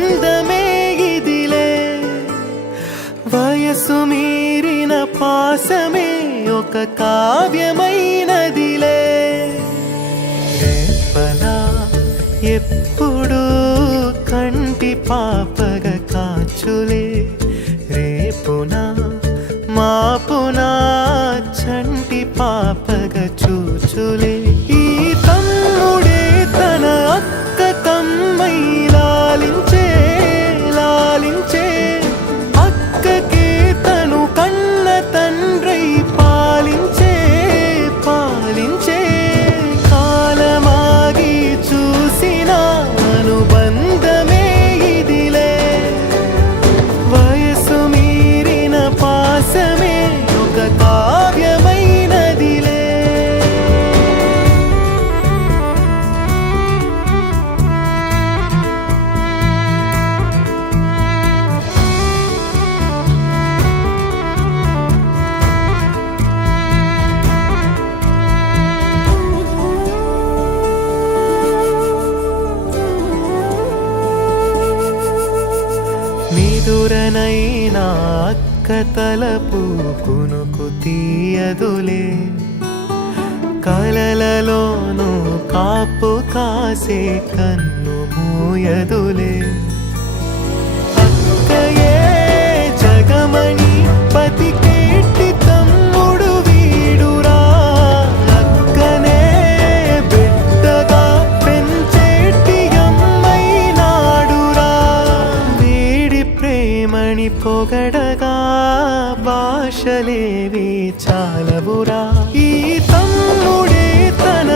బంధమే ఇదిలే వయసు మీరిన పాసమే ఒక కావ్యమైనదిలే రేపలా ఎప్పుడు కంటి పాపగ కాచులే రేపునా మాపునా చంటి పాపగ చూచులే ఈ తమ్ముడే తన అక్క కమ్మై లాలించే లాలించే అక్కకే తను కన్న తండ్రై పాలించే పాలించే కాలమాగి చూసిన అనుబంధమే ఇదిలే వయసు మీరిన పాసమే ఒక కావ్యమైనదిలే నిదురనైనా అక్క తలపు కునుకు తీయదులే కలలలోనూ కాపు కాసే కన్ను మూయదులే అక్కయే జగమణి పతికేటి తమ్ముడు వీడురా అక్కనే బిడ్డగా పెంచేటి అమ్మైనాడురా వీడి ప్రేమని పొగడగా భాషలేవి చాలవురా ఈ తమ్ముడే తన